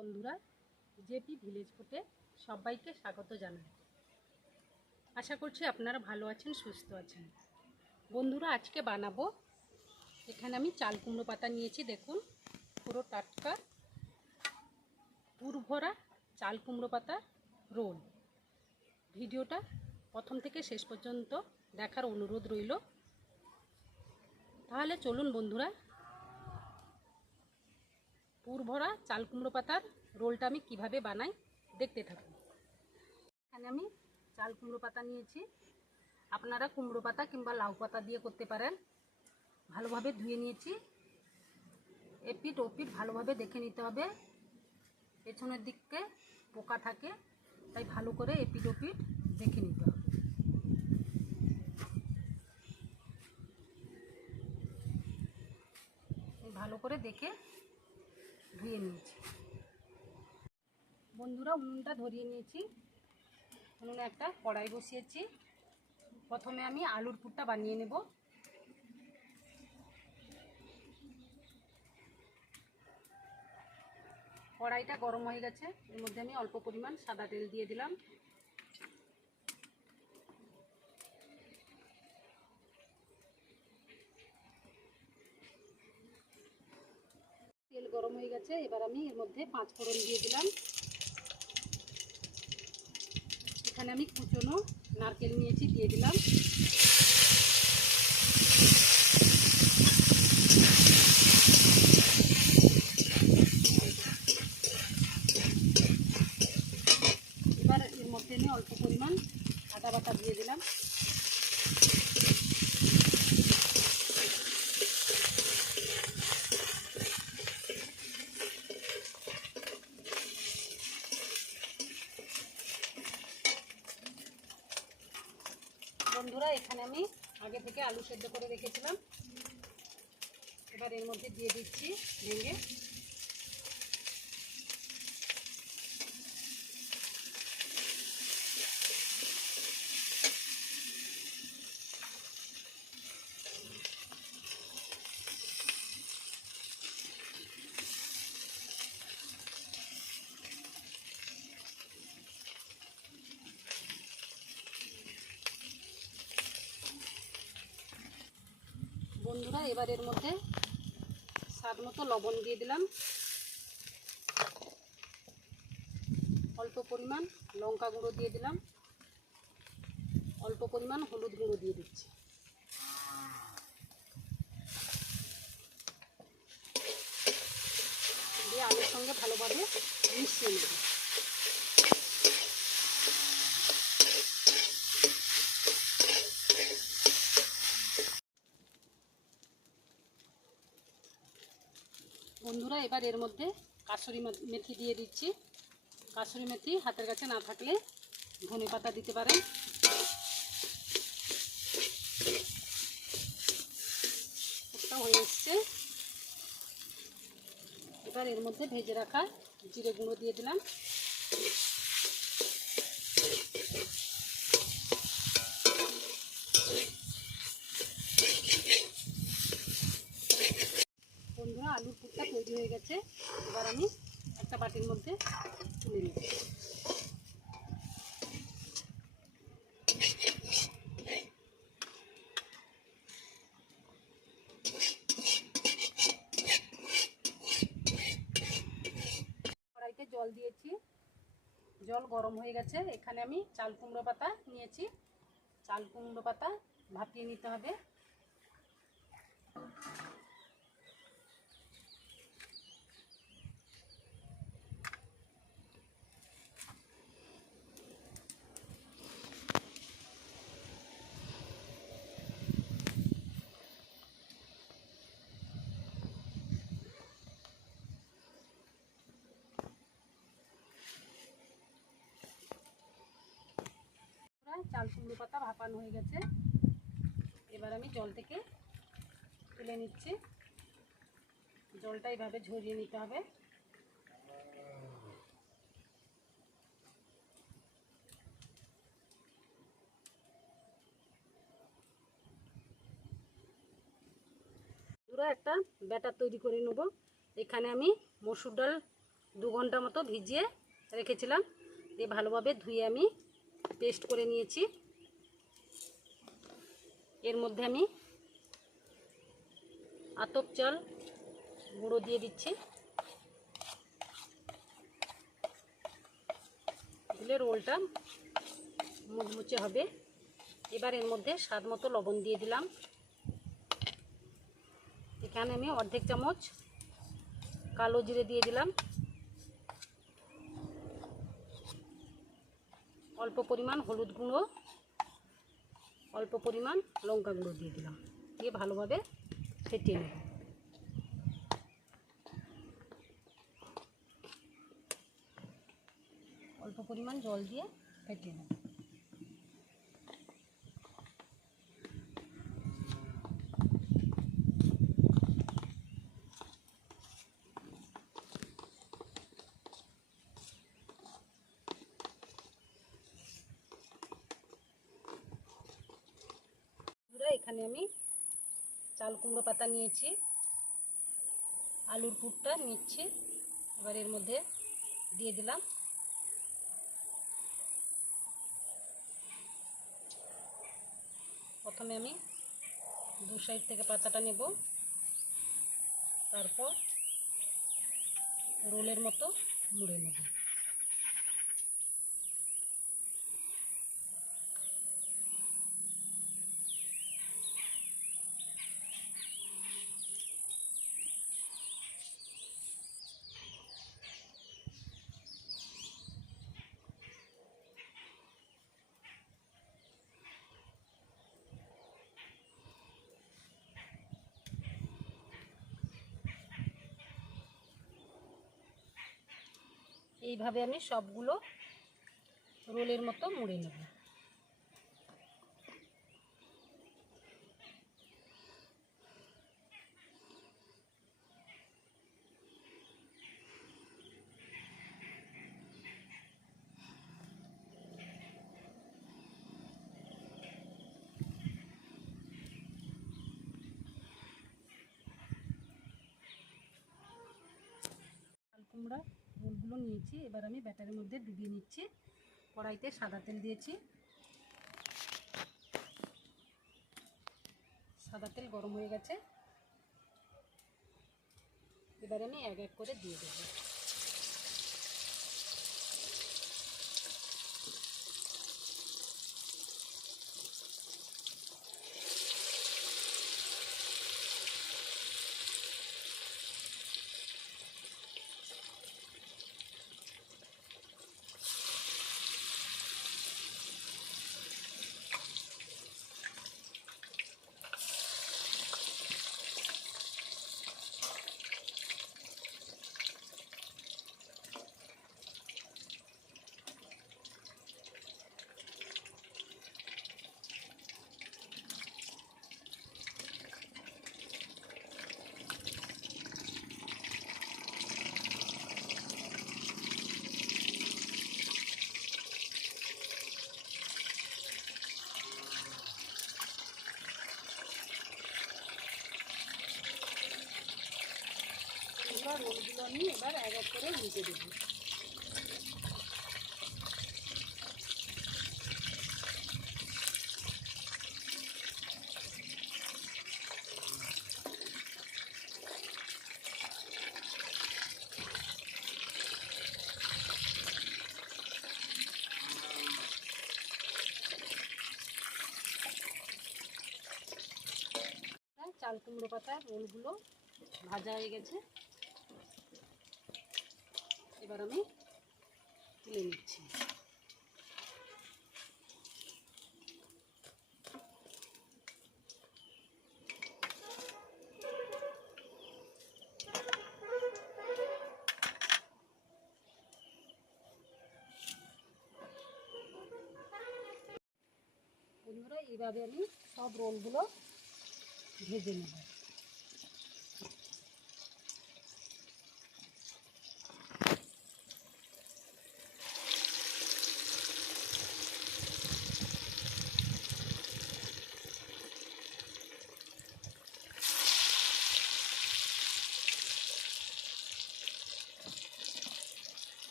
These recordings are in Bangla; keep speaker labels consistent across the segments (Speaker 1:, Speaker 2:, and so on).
Speaker 1: বন্ধুরা, জেপি ভিলেজ ফুটে সবাইকে স্বাগত জানাই। আশা করছি আপনারা ভালো আছেন, সুস্থ আছেন। বন্ধুরা, আজকে বানাবো, এখানে আমি চাল কুমড়ো পাতা নিয়েছি, দেখুন, পুরো টাটকা পুর ভরা চাল কুমড়ো পাতা রোল। ভিডিওটা প্রথম থেকে শেষ পর্যন্ত দেখার অনুরোধ রইল। তাহলে চলুন বন্ধুরা পুর ভরা চাল কুমড়ো পাতার রোলটা আমি কীভাবে বানাই দেখতে থাকুন। এখানে আমি চাল কুমড়ো পাতা নিয়েছি। আপনারা কুমড়ো পাতা কিংবা লাউ পাতা দিয়ে করতে পারেন। ভালোভাবে ধুয়ে নিয়েছি। এপিট ওপিট ভালোভাবে দেখে নিতে হবে। পেছনের দিকে পোকা থাকে, তাই ভালো করে এপিট ওপিট দেখে নিতে হবে। ভালো করে দেখে ধুয়ে নিয়েছি। বন্ধুরা, উনুনটা ধরিয়ে নিয়েছি। উনুনে একটা কড়াই বসিয়েছি। প্রথমে আমি আলুর পুরটা বানিয়ে নেব। কড়াইটা গরম হয়ে গেছে। এর মধ্যে আমি অল্প পরিমাণ সাদা তেল দিয়ে দিলাম। গরম হয়ে গেছে, এবার আমি এর মধ্যে পাঁচ ফোড়ন দিয়ে দিলাম। এখানে আমি কুচনো নারকেল নিয়েছি, দিয়ে দিলাম এবার এর মধ্যে আমি অল্প পরিমাণ আদা বাটা দিয়ে দিলাম বন্ধুরা, এখানে আমি আগে থেকে আলু সেদ্ধ করে রেখেছিলাম। এবার এর মধ্যে দিয়ে দিচ্ছি ভেঙে বন্ধুরা এবার এর মধ্যে স্বাদ মতো লবণ দিয়ে দিলাম। অল্প পরিমাণ লঙ্কা গুঁড়ো দিয়ে দিলাম। অল্প পরিমাণ হলুদ গুঁড়ো দিয়ে দিচ্ছি। দিয়ে আলুর সঙ্গে ভালোভাবে মিশিয়ে নেব। বন্ধুরা, এবার এর মধ্যে কাসুরি মেথি দিয়ে দিচ্ছি। কাসুরি মেথি হাতের কাছে না থাকলে ধনে পাতা দিতে পারেন। হয়ে এসছে। এবার এর মধ্যে ভেজে রাখা জিরে গুঁড়ো দিয়ে দিলাম বন্ধুরা আলুর পুরটা তৈরি হয়ে গেছে এবার আমি একটা বাটির মধ্যে তুলে নেব। কড়াইতে জল দিয়েছি। জল গরম হয়ে গেছে। এখানে আমি চাল কুমড়ো পাতা নিয়েছি। চাল কুমড়ো পাতা ভাপিয়ে নিতে হবে। চাল কুমড়ো পাতা ভাপানো হয়ে গেছে। এবার আমি জল থেকে তুলে নিচ্ছি। জলটা এইভাবে ঝরিয়ে নিতে হবে। একটা ব্যাটার তৈরি করে নেব। এখানে আমি মসুর ডাল দু ঘণ্টা মতো ভিজিয়ে রেখেছিলাম। দিয়ে ভালোভাবে ধুয়ে আমি পেস্ট করে নিয়েছি। এর মধ্যে আমি আতপ চাল গুঁড়ো দিয়ে দিচ্ছি। দিলে রোলটা মুচমুচে হবে। এবার এর মধ্যে স্বাদ মতো লবণ দিয়ে দিলাম। এখানে আমি অর্ধেক চামচ কালো জিরে দিয়ে দিলাম। অল্প পরিমাণ হলুদ গুঁড়ো, অল্প পরিমাণ লঙ্কা গুঁড়ো দিয়ে দিলাম। দিয়ে ভালোভাবে ফেটিয়ে নেব। অল্প পরিমাণ জল দিয়ে ফেটিয়ে নেব বন্ধুরা, এখানে আমি চাল কুমড়ো পাতা নিয়েছি, আলুর পুরটা নিচ্ছি, এবার এর মধ্যে দিয়ে দিলাম। প্রথমে আমি দু সাইড থেকে পাতাটা নেব, তারপর রোলের মতো মুড়ে নেব। এইভাবে আমি সবগুলো রোলের মতো মুড়ে নেব চাল কুমড়া রোলগুলো নিয়েছি, এবার আমি ব্যাটারের মধ্যে ডুবিয়ে নিচ্ছি। কড়াইতে সাদা তেল দিয়েছি। সাদা তেল গরম হয়ে গেছে। এবার আমি এক এক করে দিয়ে দেবো। রোলগুলো আমি এবার এক এক করে নিতে দেবো চাল কুমড়ো পাতার রোলগুলো ভাজা হয়ে গেছে। এবার আমি তুলে নিচ্ছি। বন্ধুরা এইভাবে আমি সব রোলগুলো ভেজে নেব।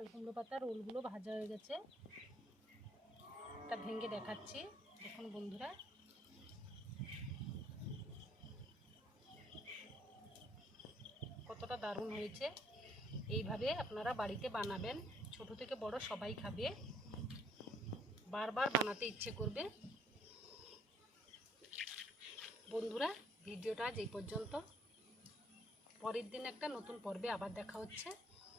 Speaker 1: চাল কুমড়ো পাতা, রোলগুলো ভাজা হয়ে গেছে। এটা ভেঙে দেখাচ্ছি, দেখুন বন্ধুরা। কতটা দারুণ হয়েছে। এইভাবে আপনারা বাড়িতে বানাবেন, ছোট থেকে বড় সবাই খাবে। বারবার বানাতে ইচ্ছে করবে। বন্ধুরা, ভিডিওটা আজ এই পর্যন্ত। পরের দিন একটা নতুন পর্বে আবার দেখা হচ্ছে।